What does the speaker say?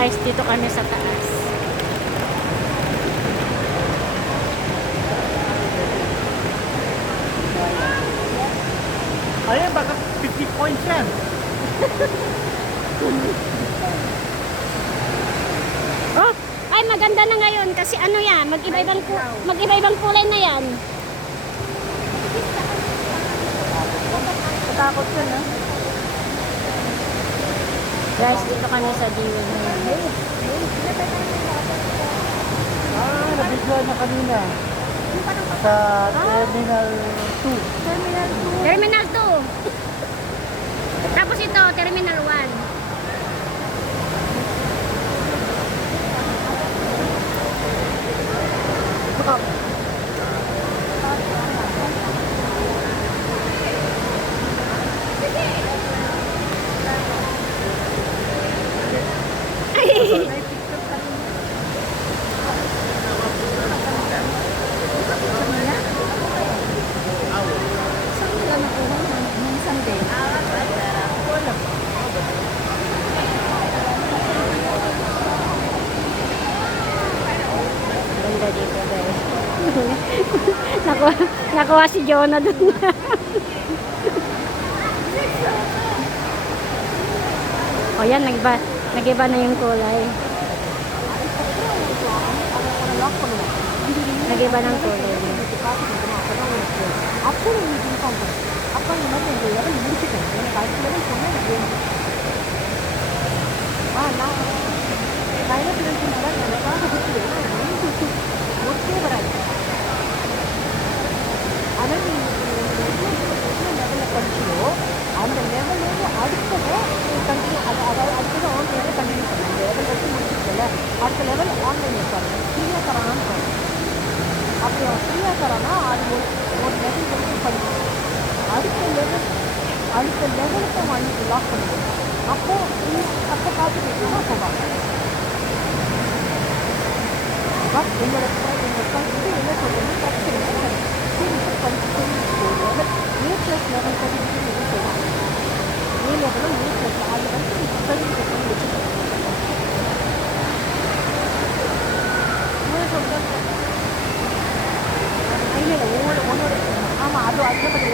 Guys, dito kami sa taas. Ayun, baka 50 points yan. Oh, ay maganda na ngayon kasi ano yan, mag-iba-ibang kulay na yan. Matakot yan, ha? Guys, dito kami sa Diwan. Nabigyan na kanina. Sa Terminal 2. Terminal 2. Tapos ito, Terminal 1. Ganda dito guys. Nakuha si Jonah dun. O yan, nagiba na yung kulay. Nagiba ng kulay. அந்த லெவல் அடுத்தது கண்டினியூ அடுத்தது ஆன்லைனில் கண்டினியூ பண்ணலாம் லெவல் வச்சு முடிச்சுக்கல அடுத்த லெவல் ஆன்லைனில் பாருங்க ஃப்ரீயாக தரானான்னு பாருங்க அப்படி அவன் ஃப்ரீயாக தரானா அது ஒரு லெவல் வரைக்கும் படிக்கும் அடுத்த லெவலுக்கு வாங்கி லாக் பண்ணுவோம் அப்போ காத்துக்கிட்டோம்னா போவாங்க பட் என்னோட இது என்ன சொல்றது பிரச்சனை படிச்சு லெவல் A+லெவல் சர்டிஃபிகேட் எது சொல்லுவாங்க A லெவலும் A+, அது வந்து சர்டிஃபிகேட் பண்ணி வச்சுக்கோங்க இல்லை ஒவ்வொரு ஆமாம் அது அந்த மாதிரி